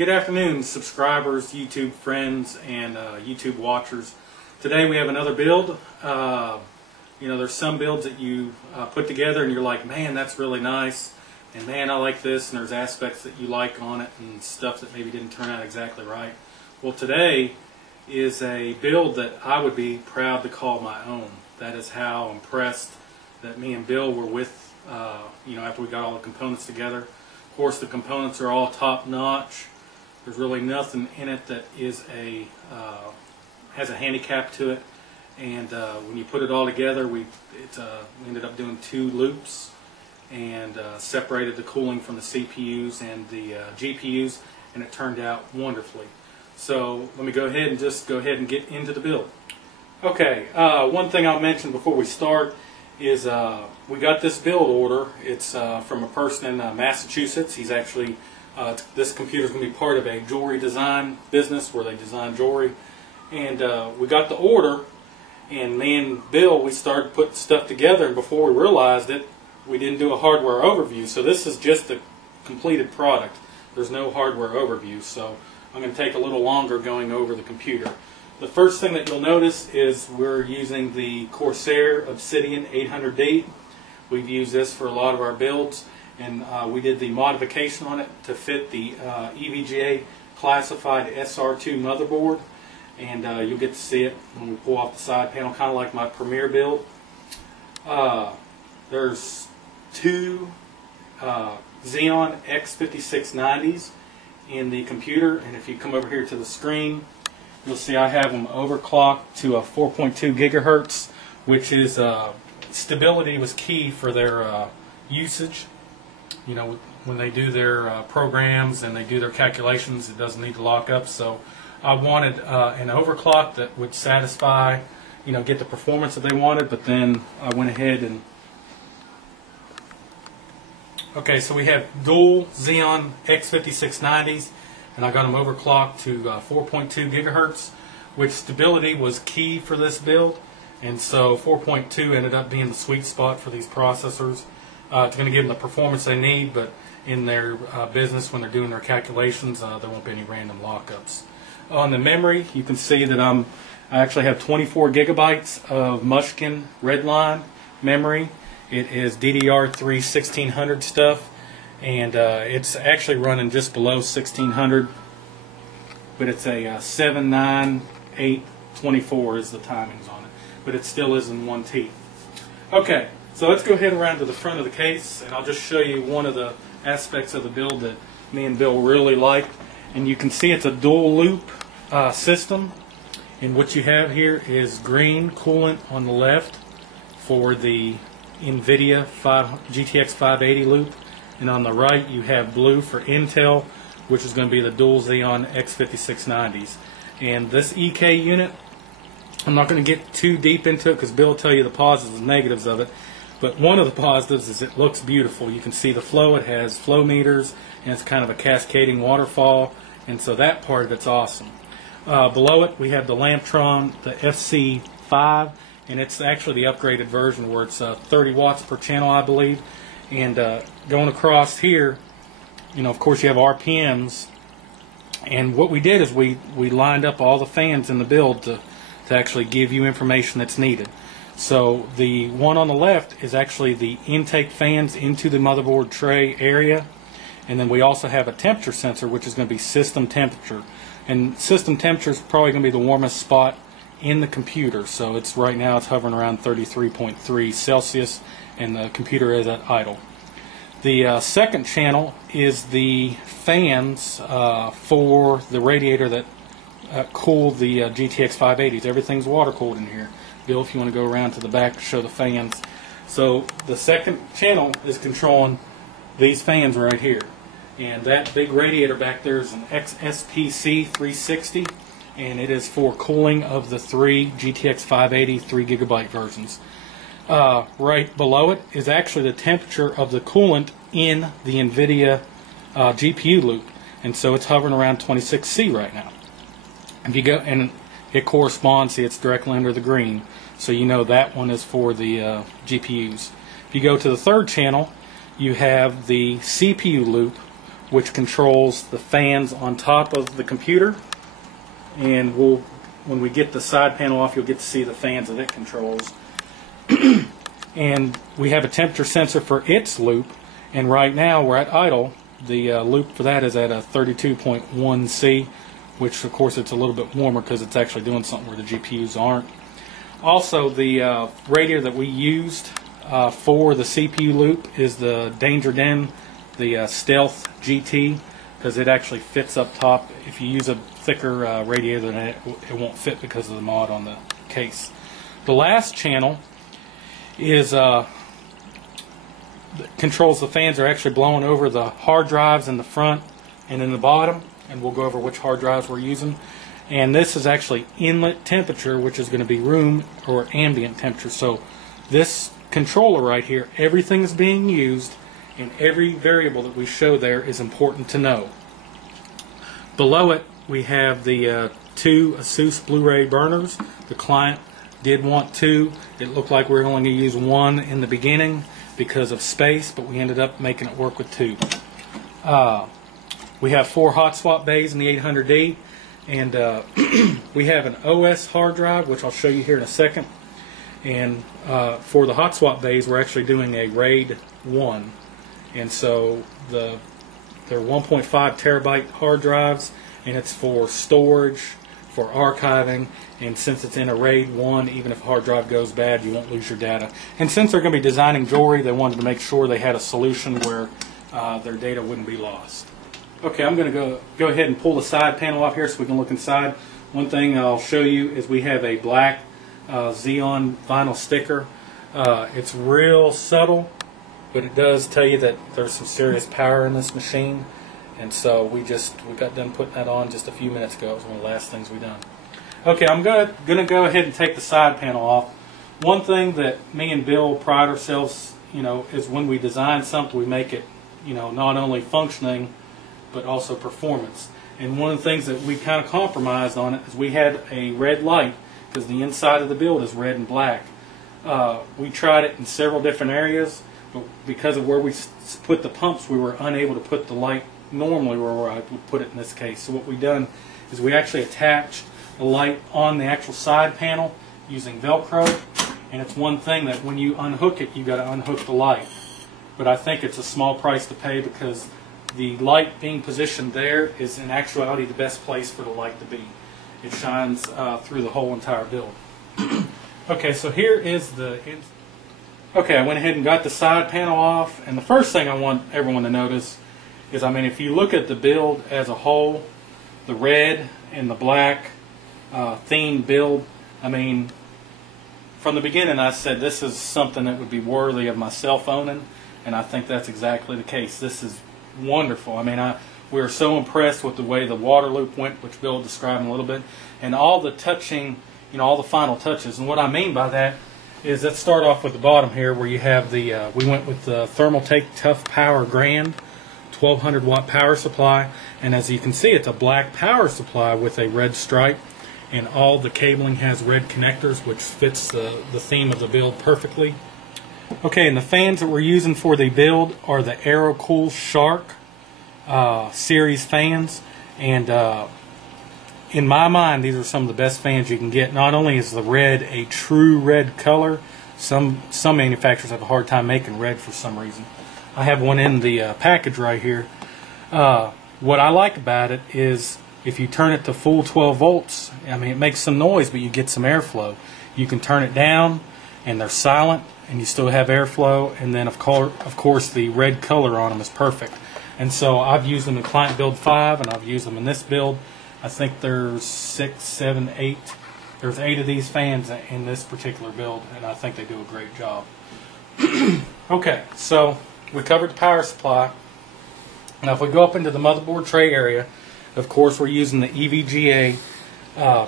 Good afternoon, subscribers, YouTube friends, and YouTube watchers. Today we have another build. There's some builds that you put together and you're like, man, that's really nice, and man, I like this, and there's aspects that you like on it and stuff that maybe didn't turn out exactly right. Well, today is a build that I would be proud to call my own. That is how impressed that me and Bill were with, after we got all the components together. Of course, the components are all top-notch. There's really nothing in it that is has a handicap to it. And when you put it all together, we ended up doing 2 loops and separated the cooling from the CPUs and the GPUs, and it turned out wonderfully. So let me go ahead and get into the build. Okay, one thing I'll mention before we start is we got this build order. It's from a person in Massachusetts. He's actually, this computer is going to be part of a jewelry design business where they design jewelry. And we got the order, and me and Bill, we started putting stuff together, and before we realized it, we didn't do a hardware overview. So this is just the completed product. There's no hardware overview, so I'm going to take a little longer going over the computer. The first thing that you'll notice is we're using the Corsair Obsidian 800D. We've used this for a lot of our builds, and we did the modification on it to fit the EVGA classified SR-2 motherboard, and you'll get to see it when we pull off the side panel, kind of like my Premier build. There's 2 Xeon X5690s in the computer, and if you come over here to the screen, you'll see I have them overclocked to a 4.2 gigahertz, which is stability was key for their usage. You know, when they do their programs and they do their calculations, it doesn't need to lock up. So I wanted an overclock that would satisfy, get the performance that they wanted. But then I went ahead and okay, so we have dual Xeon X5690s. And I got them overclocked to 4.2 gigahertz, which stability was key for this build, and so 4.2 ended up being the sweet spot for these processors. It's going to give them the performance they need, but in their business, when they're doing their calculations, there won't be any random lockups. On the memory, you can see that I actually have 24 gigabytes of Mushkin Redline memory. It is DDR3 1600 stuff. And it's actually running just below 1600, but it's a 79824 is the timings on it, but it still is in 1T. Okay, so let's go ahead and round to the front of the case, and I'll just show you one of the aspects of the build that me and Bill really liked. And you can see it's a dual loop system, and what you have here is green coolant on the left for the NVIDIA GTX580 loop. And on the right, you have blue for Intel, which is going to be the dual Xeon X5690s. And this EK unit, I'm not going to get too deep into it because Bill will tell you the positives and negatives of it. But one of the positives is it looks beautiful. You can see the flow. It has flow meters, and it's kind of a cascading waterfall. And so that part of it's awesome. Below it, we have the Lamptron, the FC5, and it's actually the upgraded version where it's 30 watts per channel, I believe. And going across here, of course you have RPMs, and what we did is we lined up all the fans in the build to actually give you information that's needed. So the one on the left is actually the intake fans into the motherboard tray area, and then we also have a temperature sensor, which is going to be system temperature. And system temperature is probably going to be the warmest spot in the computer. So right now it's hovering around 33.3 Celsius, and the computer is at idle. The second channel is the fans for the radiator that cooled the GTX580s. Everything's water cooled in here. Bill, if you want to go around to the back to show the fans. So the second channel is controlling these fans right here. And that big radiator back there is an XSPC 360, and it is for cooling of the 3 GTX580 3 gigabyte versions. Right below it is actually the temperature of the coolant in the NVIDIA GPU loop, and so it's hovering around 26C right now. If you go, and it corresponds, see, it's directly under the green, so you know that one is for the GPUs. If you go to the third channel, you have the CPU loop, which controls the fans on top of the computer. And when we get the side panel off, you'll get to see the fans that it controls. And we have a temperature sensor for its loop. And right now we're at idle. The loop for that is at a 32.1 C, which of course it's a little bit warmer because it's actually doing something where the GPUs aren't. Also, the radiator that we used for the CPU loop is the Danger Den, the Stealth GT, because it actually fits up top. If you use a thicker radiator, then it won't fit because of the mod on the case. The last channel is controls the fans are actually blowing over the hard drives in the front and in the bottom, and we'll go over which hard drives we're using. And this is actually inlet temperature, which is going to be room or ambient temperature. So this controller right here, everything is being used, and every variable that we show there is important to know. Below it we have the two ASUS Blu-ray burners. The client did want two. It looked like we were only going to use one in the beginning because of space, but we ended up making it work with two. We have 4 hot swap bays in the 800D, and we have an OS hard drive, which I'll show you here in a second. And for the hot swap bays, we're actually doing a RAID 1, and so they're 1.5 terabyte hard drives, and it's for storage, for archiving, and since it's in a RAID 1, even if a hard drive goes bad, you won't lose your data. And since they're going to be designing jewelry, they wanted to make sure they had a solution where their data wouldn't be lost. Okay, I'm going to go ahead and pull the side panel off here so we can look inside. One thing I'll show you is we have a black Xeon vinyl sticker. It's real subtle, but it does tell you that there's some serious power in this machine. And so we got done putting that on just a few minutes ago. It was one of the last things we done. Okay, I'm going to go ahead and take the side panel off. One thing that me and Bill pride ourselves, is when we design something, we make it, not only functioning, but also performance. And one of the things that we kind of compromised on it is we had a red light because the inside of the build is red and black. We tried it in several different areas, but because of where we put the pumps, we were unable to put the light normally where I would put it in this case. So what we've done is we actually attached the light on the actual side panel using Velcro, and it's one thing that when you unhook it, you've got to unhook the light. But I think it's a small price to pay because the light being positioned there is in actuality the best place for the light to be. It shines through the whole entire build. Okay, so here is okay, I went ahead and got the side panel off, and the first thing I want everyone to notice is, if you look at the build as a whole, the red and the black themed build, from the beginning I said this is something that would be worthy of myself owning, and I think that's exactly the case. This is wonderful. We were so impressed with the way the water loop went, which Bill described in a little bit, and all the touching, all the final touches. And what I mean by that is, let's start off with the bottom here, where you have the, we went with the Thermaltake Tough Power Grand 1200 watt power supply, and as you can see, it's a black power supply with a red stripe, and all the cabling has red connectors, which fits the theme of the build perfectly. Okay, and the fans that we're using for the build are the AeroCool Shark series fans, and in my mind, these are some of the best fans you can get. Not only is the red a true red color, some manufacturers have a hard time making red for some reason. I have one in the package right here. What I like about it is if you turn it to full 12 volts, it makes some noise, but you get some airflow. You can turn it down, and they're silent, and you still have airflow. And then, of course, the red color on them is perfect. And so I've used them in Client Build 5, and I've used them in this build. I think there's 6, 7, 8. There's 8 of these fans in this particular build, and I think they do a great job. Okay, so we covered the power supply. Now if we go up into the motherboard tray area, of course we're using the EVGA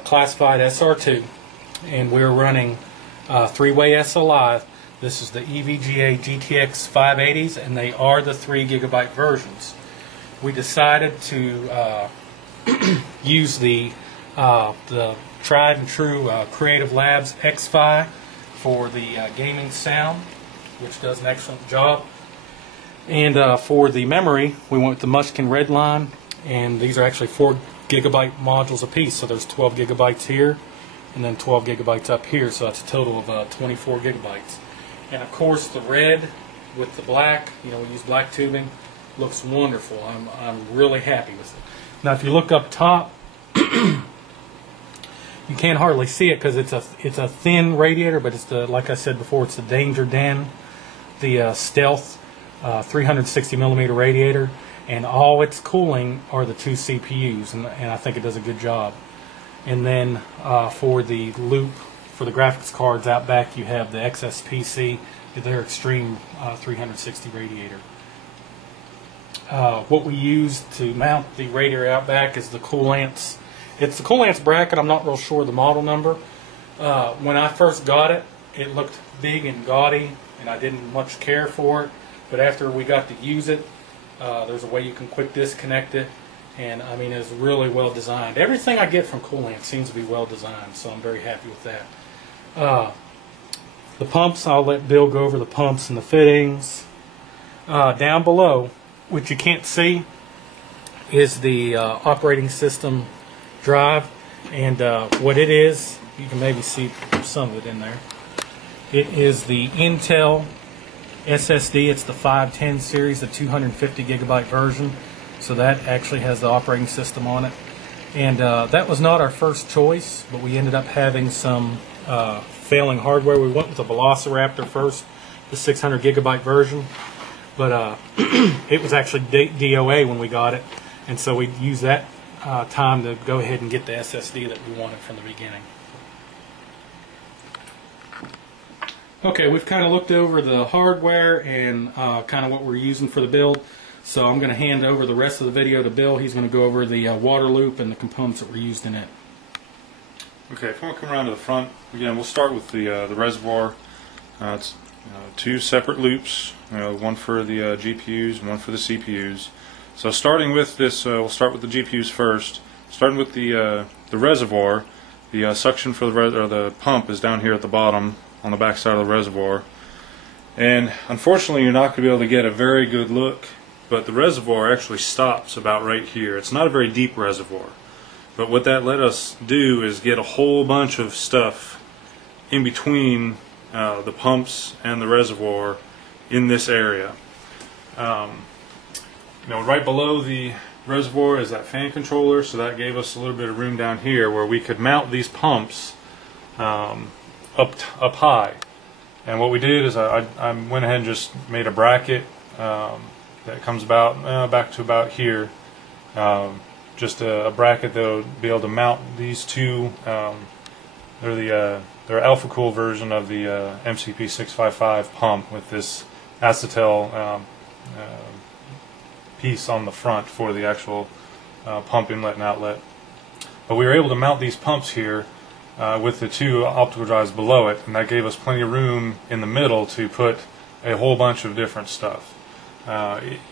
classified SR-2, and we're running 3-way SLI. This is the EVGA GTX580s, and they are the 3 GB versions. We decided to use the tried and true Creative Labs X-Fi for the gaming sound, which does an excellent job. And for the memory, we went with the Mushkin red line, and these are actually 4 gigabyte modules apiece. So there's 12 gigabytes here, and then 12 gigabytes up here. So that's a total of 24 gigabytes. And of course, the red with the black, we use black tubing, looks wonderful. I'm really happy with it. Now, if you look up top, you can't hardly see it because it's a thin radiator, but it's like I said before, it's the Danger Den, the Stealth 360 millimeter radiator, and all it's cooling are the 2 CPUs, and I think it does a good job. And then for the loop for the graphics cards out back, you have the XSPC, their Extreme 360 radiator. What we use to mount the radiator out back is the Coolants. It's the Coolants bracket. I'm not real sure the model number. When I first got it, it looked big and gaudy, and I didn't much care for it. But after we got to use it, there's a way you can quick disconnect it, and I mean, it's really well designed. Everything I get from Coolant seems to be well designed, so I'm very happy with that. The pumps, I'll let Bill go over the pumps and the fittings. Down below, which you can't see, is the operating system drive, and what it is, you can maybe see some of it in there. It is the Intel SSD. It's the 510 series, the 250 gigabyte version, so that actually has the operating system on it. And that was not our first choice, but we ended up having some failing hardware. We went with the Velociraptor first, the 600 gigabyte version, but it was actually DOA when we got it, and so we used that time to go ahead and get the SSD that we wanted from the beginning. Okay, we've kind of looked over the hardware and kind of what we're using for the build, so I'm going to hand over the rest of the video to Bill. He's going to go over the water loop and the components that were used in it. Okay, if we want to come around to the front, again, we'll start with the reservoir. It's 2 separate loops, one for the GPUs and one for the CPUs. So starting with this, we'll start with the GPUs first. Starting with the reservoir, the suction for the pump is down here at the bottom on the back side of the reservoir. And unfortunately, you're not going to be able to get a very good look, but the reservoir actually stops about right here. It's not a very deep reservoir, but what that let us do is get a whole bunch of stuff in between the pumps and the reservoir in this area. Right below the reservoir is that fan controller, so that gave us a little bit of room down here where we could mount these pumps up high. And what we did is I went ahead and just made a bracket that comes about back to about here. Just a bracket that would be able to mount these two. They're alpha cool version of the MCP655 pump with this acetal piece on the front for the actual pump inlet and outlet. But we were able to mount these pumps here with the 2 optical drives below it, and that gave us plenty of room in the middle to put a whole bunch of different stuff.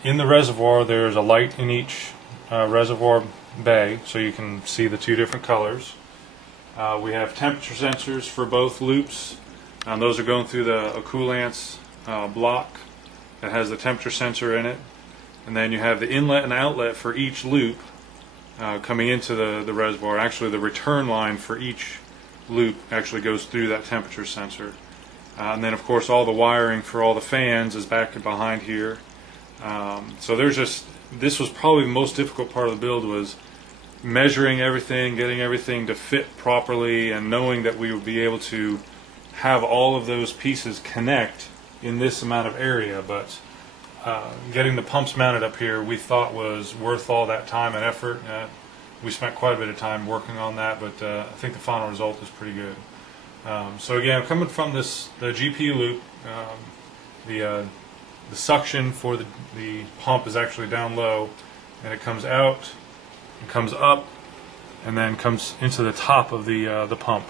In the reservoir, there's a light in each reservoir bay, so you can see the 2 different colors. We have temperature sensors for both loops. Those are going through the Coolants block that has the temperature sensor in it. And then you have the inlet and outlet for each loop coming into the reservoir. Actually, the return line for each loop actually goes through that temperature sensor. And then, of course, all the wiring for all the fans is back behind here. So this was probably the most difficult part of the build, was measuring everything, getting everything to fit properly, and knowing that we would be able to have all of those pieces connect in this amount of area. But getting the pumps mounted up here, we thought was worth all that time and effort. We spent quite a bit of time working on that, but I think the final result is pretty good. So again, coming from the GPU loop, the suction for the pump is actually down low, and it comes out, and comes up, and then comes into the top of the pump.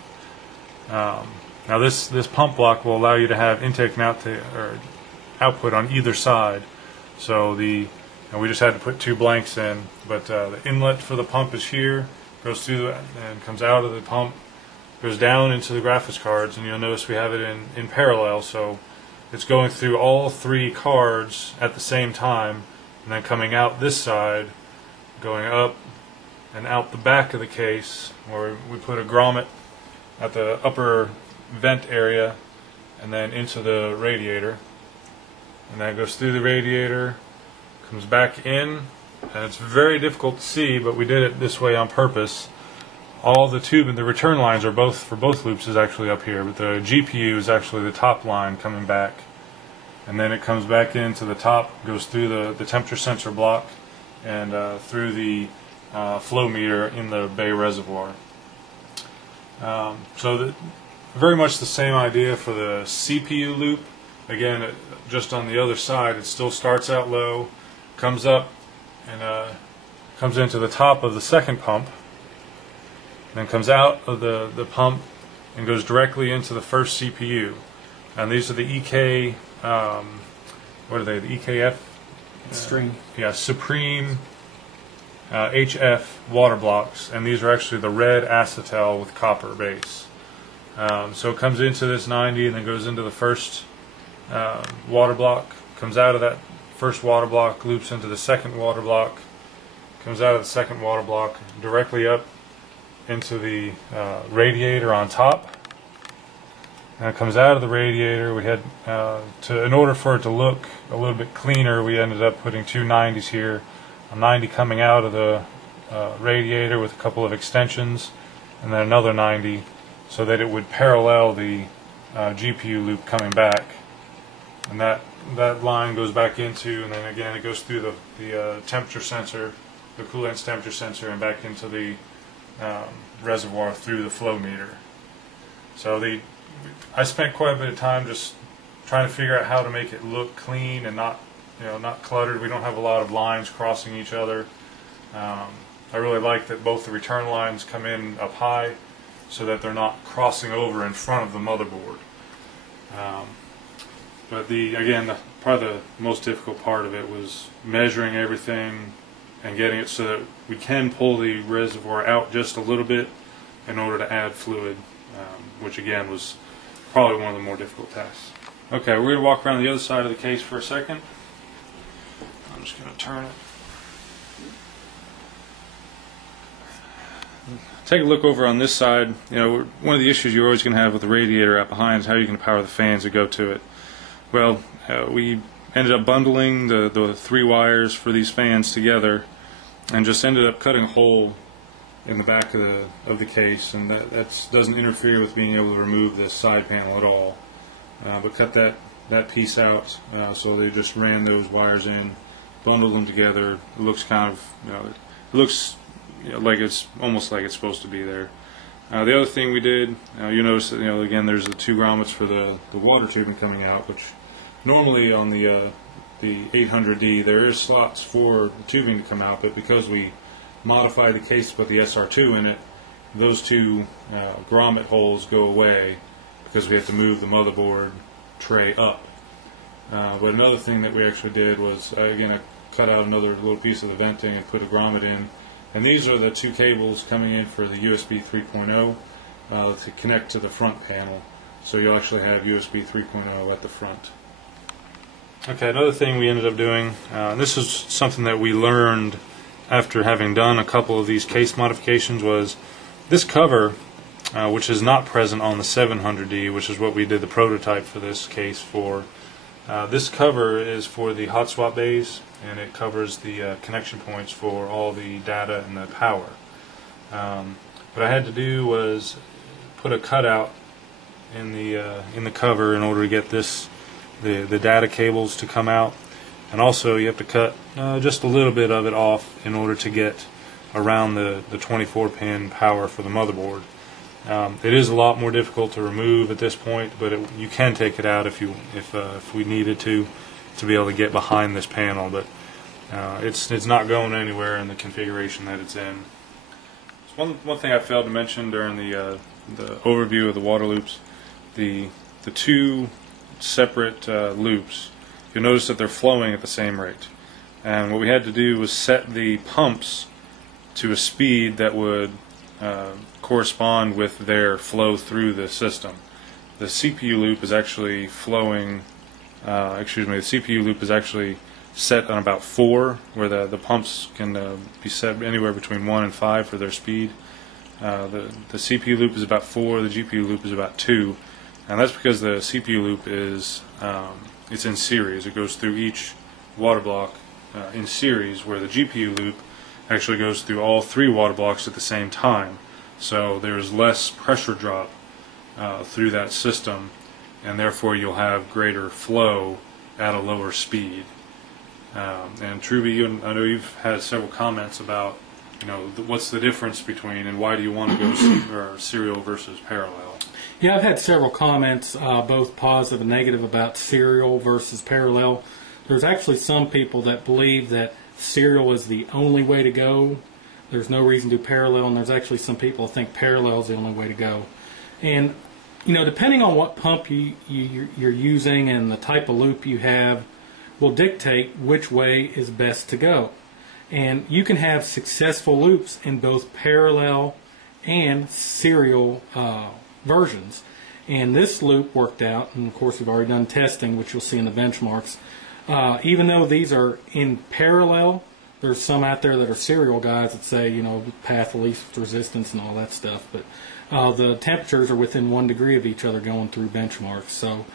Now this pump block will allow you to have intake and output on either side. So we just had to put 2 blanks in, but the inlet for the pump is here, goes through and comes out of the pump, goes down into the graphics cards, and you'll notice we have it in parallel. So it's going through all 3 cards at the same time, and then coming out this side, going up and out the back of the case, where we put a grommet at the upper vent area and then into the radiator, and that goes through the radiator, comes back in, and it's very difficult to see, but we did it this way on purpose. All the tube and the return lines are both for both loops is actually up here, but the GPU is actually the top line coming back, and then it comes back into the top, goes through the temperature sensor block, and through the flow meter in the bay reservoir. Very much the same idea for the CPU loop. Again, just on the other side, it still starts out low, comes up, and comes into the top of the second pump, then comes out of the pump and goes directly into the first CPU. And these are the EK, what are they, the EKF? String. Yeah, Supreme HF water blocks, and these are actually the red acetal with copper base. So it comes into this 90 and then goes into the first water block, comes out of that first water block, loops into the second water block, comes out of the second water block, directly up into the radiator on top. And it comes out of the radiator. We had in order for it to look a little bit cleaner, we ended up putting 2 90s here. A 90 coming out of the radiator with a couple of extensions, and then another 90, so that it would parallel the GPU loop coming back. And that line goes back into, and then again it goes through the temperature sensor, the coolant's temperature sensor, and back into the reservoir through the flow meter. So I spent quite a bit of time just trying to figure out how to make it look clean and not cluttered. We don't have a lot of lines crossing each other. I really like that both the return lines come in up high so that they're not crossing over in front of the motherboard. But again, probably the most difficult part of it was measuring everything and getting it so that we can pull the reservoir out just a little bit in order to add fluid, which again was probably one of the more difficult tasks. Okay, we're going to walk around the other side of the case for a second. I'm just going to turn it. Take a look over on this side. One of the issues you're always going to have with the radiator out behind is how you're going to power the fans that go to it. Well, we ended up bundling the 3 wires for these fans together, and just ended up cutting a hole in the back of the case, and that doesn't interfere with being able to remove this side panel at all. But cut that piece out, so they just ran those wires in, bundled them together. It looks kind of, it looks like it's almost like it's supposed to be there. The other thing we did, you notice that again there's the 2 grommets for the water tubing coming out, which normally on the 800D there is slots for tubing to come out, but because we modified the case to put the SR-2 in it, those 2 grommet holes go away because we have to move the motherboard tray up. But another thing that we actually did was, again, I cut out another little piece of the venting and put a grommet in. And these are the 2 cables coming in for the USB 3.0 to connect to the front panel. So you'll actually have USB 3.0 at the front. Okay, another thing we ended up doing, this is something that we learned after having done a couple of these case modifications, was this cover, which is not present on the 700D, which is what we did the prototype for this case for. This cover is for the hot swap bays, and it covers the connection points for all the data and the power. What I had to do was put a cutout in the cover in order to get the data cables to come out, and also you have to cut just a little bit of it off in order to get around the 24-pin power for the motherboard. It is a lot more difficult to remove at this point, but you can take it out if we needed to be able to get behind this panel. But it's not going anywhere in the configuration that it's in. So one thing I failed to mention during the overview of the water loops, the 2 separate loops, you'll notice that they're flowing at the same rate. And what we had to do was set the pumps to a speed that would correspond with their flow through the system. The CPU loop is actually flowing excuse me, the CPU loop is actually set on about 4, where the pumps can be set anywhere between 1 and 5 for their speed. The CPU loop is about 4, the GPU loop is about 2, and that's because the CPU loop is it's in series. It goes through each water block in series, where the GPU loop actually goes through all 3 water blocks at the same time. So there's less pressure drop through that system, and therefore you'll have greater flow at a lower speed. And Truby, I know you've had several comments about, what's the difference between, and why do you want to go serial versus parallel? Yeah, I've had several comments, both positive and negative, about serial versus parallel. There's actually some people that believe that serial is the only way to go. There's no reason to do parallel, and there's actually some people that think parallel is the only way to go. And depending on what pump you're using and the type of loop you have, will dictate which way is best to go. And you can have successful loops in both parallel and serial versions. And this loop worked out, and of course we've already done testing, which you'll see in the benchmarks. Even though these are in parallel, there's some out there that are serial guys that say, path of least resistance and all that stuff. But the temperatures are within 1 degree of each other going through benchmarks. So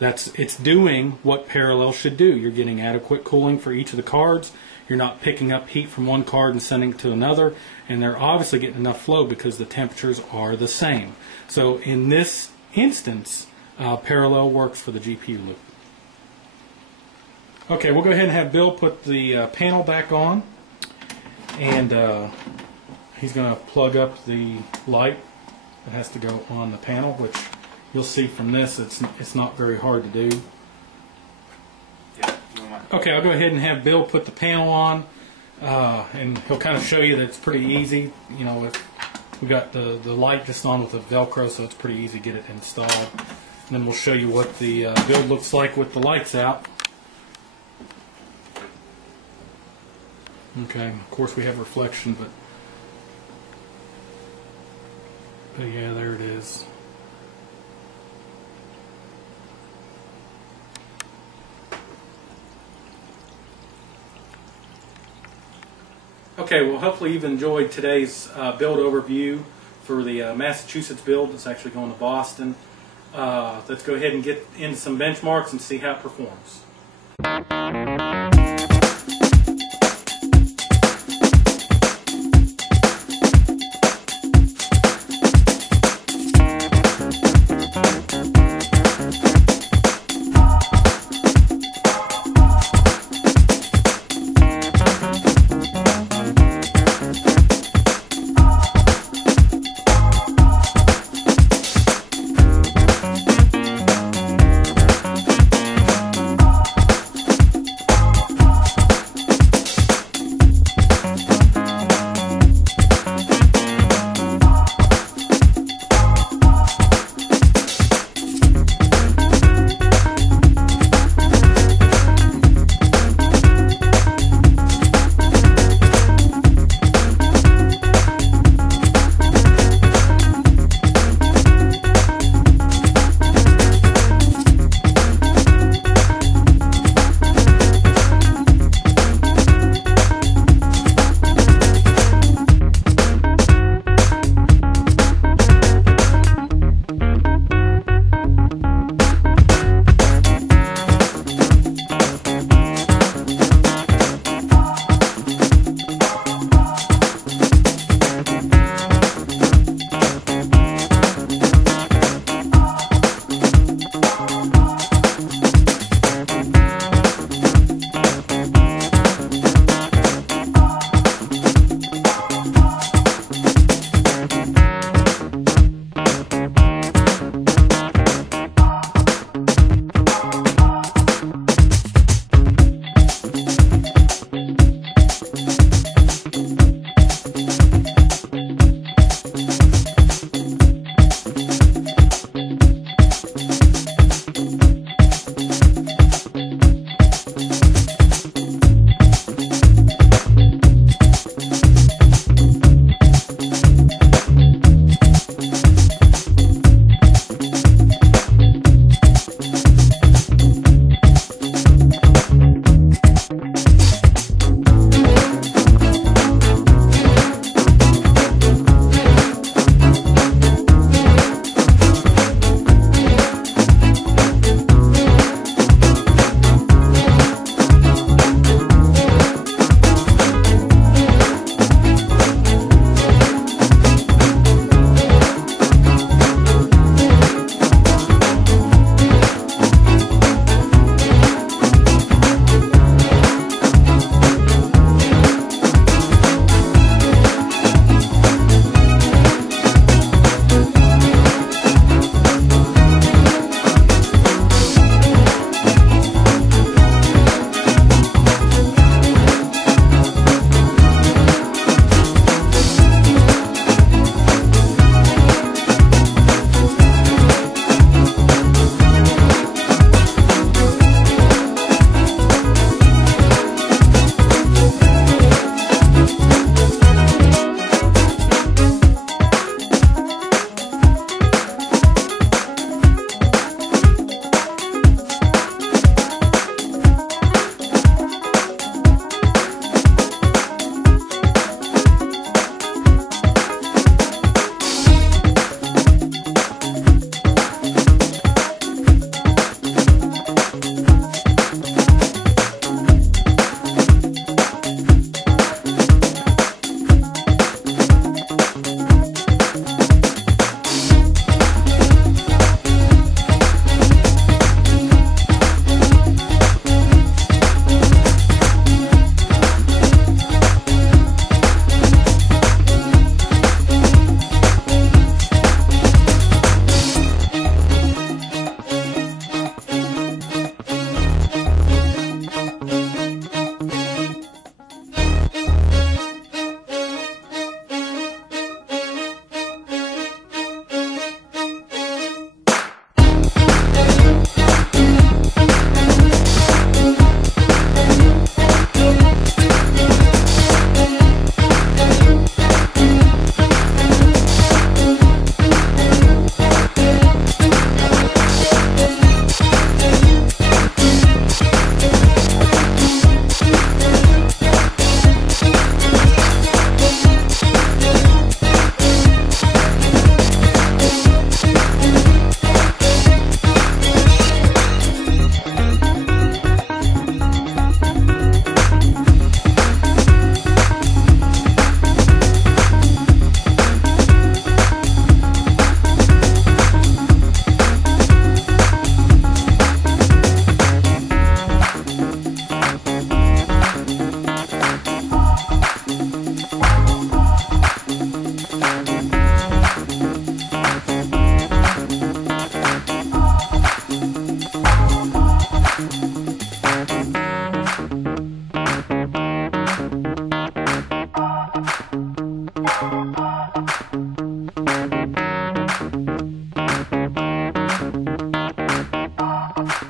it's doing what parallel should do. You're getting adequate cooling for each of the cards. You're not picking up heat from one card and sending it to another, and they're obviously getting enough flow because the temperatures are the same. So in this instance, parallel works for the GPU loop. Okay, we'll go ahead and have Bill put the panel back on, and he's going to plug up the light that has to go on the panel, which you'll see from this it's not very hard to do. Okay, I'll go ahead and have Bill put the panel on, and he'll kind of show you that it's pretty easy. We got the light just on with the Velcro, so it's pretty easy to get it installed. And then we'll show you what the build looks like with the lights out. Okay, of course we have reflection, but yeah, there it is. Okay, well, hopefully you've enjoyed today's build overview for the Massachusetts build. It's actually going to Boston. Let's go ahead and get into some benchmarks and see how it performs.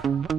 you.